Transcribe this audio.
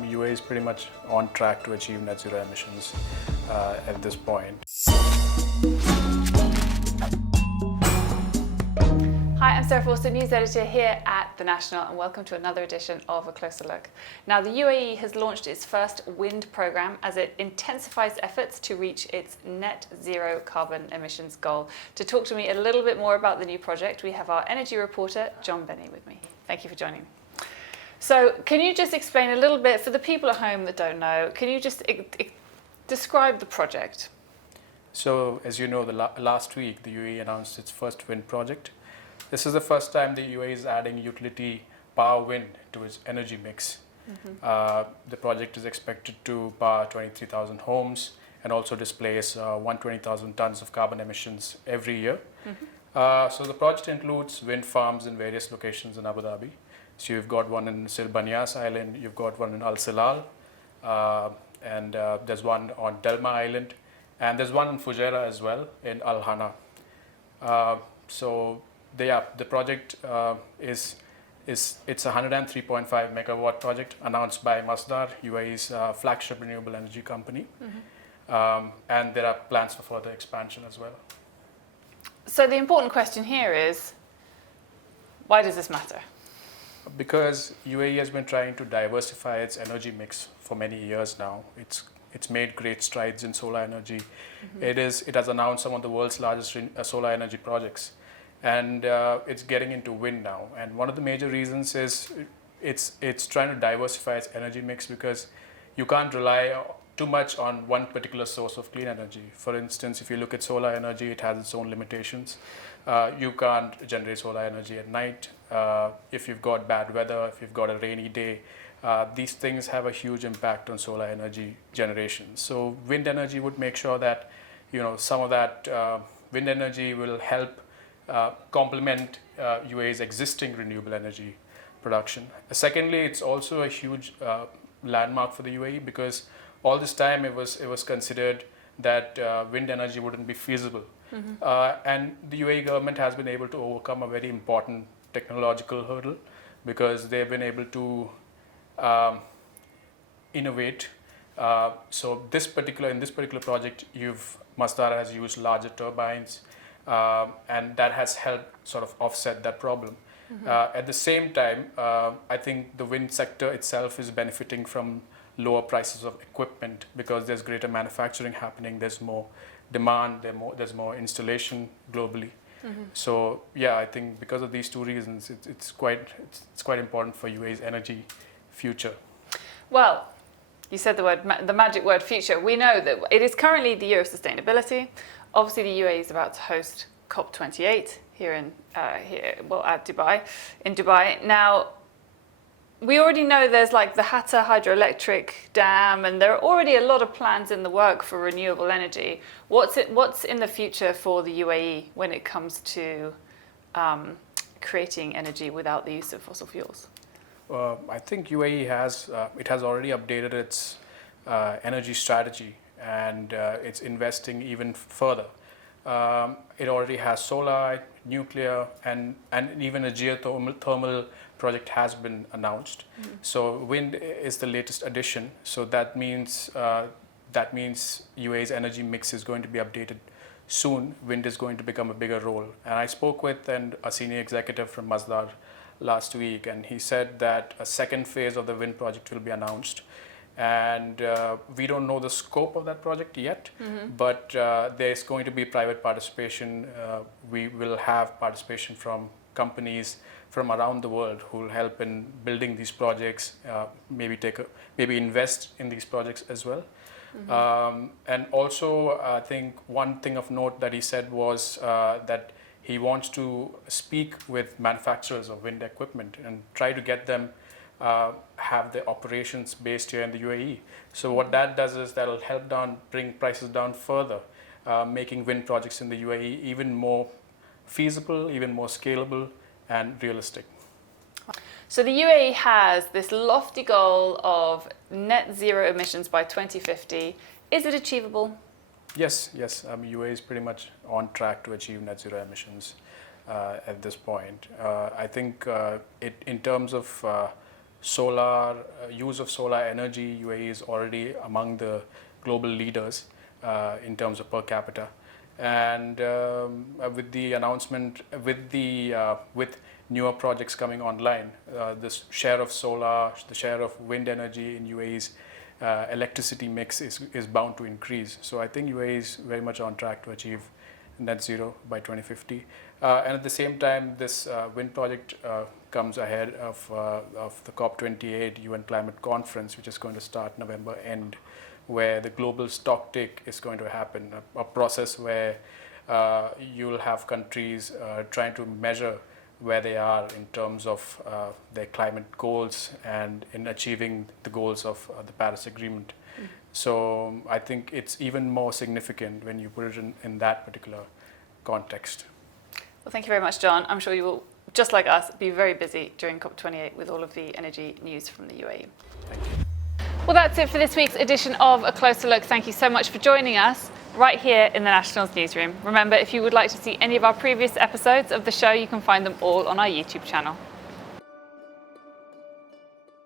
UAE is pretty much on track to achieve net zero emissions at this point. Hi, I'm Sarah Forster, news editor here at The National, and welcome to another edition of A Closer Look. Now, the UAE has launched its first wind programme as it intensifies efforts to reach its net zero carbon emissions goal. To talk to me a little bit more about the new project, we have our energy reporter, John Benny, with me. Thank you for joining me. So, can you just explain a little bit, for the people at home that don't know, can you just describe the project? So, as you know, last week, the UAE announced its first wind project. This is the first time the UAE is adding utility power wind to its energy mix. The project is expected to power 23,000 homes and also displace 120,000 tons of carbon emissions every year. So the project includes wind farms in various locations in Abu Dhabi. So you've got one in Sir Banias Island, you've got one in Al Silal, and there's one on Delma Island, and there's one in Fujairah as well in Al Hana. The project it's a 103.5 megawatt project announced by Masdar, UAE's flagship renewable energy company, and there are plans for further expansion as well. So the important question here is, why does this matter? Because UAE has been trying to diversify its energy mix for many years now. It's made great strides in solar energy. It has announced some of the world's largest solar energy projects. And it's getting into wind now. And one of the major reasons is it's trying to diversify its energy mix because you can't rely too much on one particular source of clean energy. For instance, if you look at solar energy, it has its own limitations. You can't generate solar energy at night. If you've got bad weather, if you've got a rainy day, these things have a huge impact on solar energy generation. So wind energy would make sure that some of that wind energy will help complement UAE's existing renewable energy production. Secondly, it's also a huge landmark for the UAE because all this time it was considered that wind energy wouldn't be feasible. And the UAE government has been able to overcome a very important technological hurdle because they've been able to innovate. So in this particular project, Masdar has used larger turbines. And that has helped sort of offset that problem. At the same time, I think the wind sector itself is benefiting from lower prices of equipment because there's greater manufacturing happening, there's more demand, there's more installation globally. So yeah, I think because of these two reasons, it's quite important for UAE's energy future. Well, you said the magic word future. We know that it is currently the year of sustainability. Obviously, the UAE is about to host COP28 at Dubai, in Dubai. Now, we already know there's like the Hatta hydroelectric dam, and there are already a lot of plans in the work for renewable energy. What's in the future for the UAE when it comes to creating energy without the use of fossil fuels? I think UAE has already updated its energy strategy. And it's investing even further. It already has solar, nuclear, and even a geothermal project has been announced. So wind is the latest addition. So that means UAE's energy mix is going to be updated soon. Wind is going to become a bigger role. And I spoke with a senior executive from Masdar last week, and he said that a second phase of the wind project will be announced. And we don't know the scope of that project yet, but there's going to be private participation. We will have participation from companies from around the world who will help in building these projects, maybe invest in these projects as well. And also, I think one thing of note that he said was that he wants to speak with manufacturers of wind equipment and try to get them have the operations based here in the UAE. So what that does is that'll help bring prices down further, making wind projects in the UAE even more feasible, even more scalable and realistic. So the UAE has this lofty goal of net zero emissions by 2050. Is it achievable? Yes. UAE is pretty much on track to achieve net zero emissions at this point. I think in terms of solar use of solar energy. UAE is already among the global leaders in terms of per capita. And with the announcement, with newer projects coming online, this share of solar, the share of wind energy in UAE's electricity mix is bound to increase. So I think UAE is very much on track to achieve net zero by 2050. And at the same time, this wind project comes ahead of the COP28 UN Climate Conference, which is going to start November end, where the global stocktake is going to happen, a process where you'll have countries trying to measure where they are in terms of their climate goals and in achieving the goals of the Paris Agreement. So I think it's even more significant when you put it in that particular context. Well, thank you very much, John. I'm sure you will, just like us, be very busy during COP28 with all of the energy news from the UAE. Thank you. Well, that's it for this week's edition of A Closer Look. Thank you so much for joining us right here in the Nationals newsroom. Remember, if you would like to see any of our previous episodes of the show, you can find them all on our YouTube channel.